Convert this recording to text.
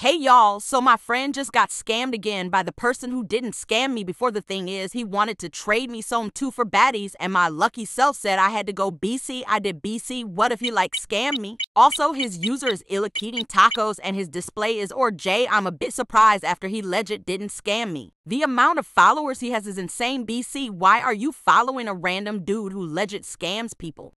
Hey y'all, so my friend just got scammed again by the person who didn't scam me before. The thing is, he wanted to trade me some two for baddies and my lucky self said I had to go BC. I did BC. What if he like scammed me? Also, his user is Illik Eating Tacos and his display is or J. I'm a bit surprised after he legit didn't scam me. The amount of followers he has is insane. BC, why are you following a random dude who legit scams people?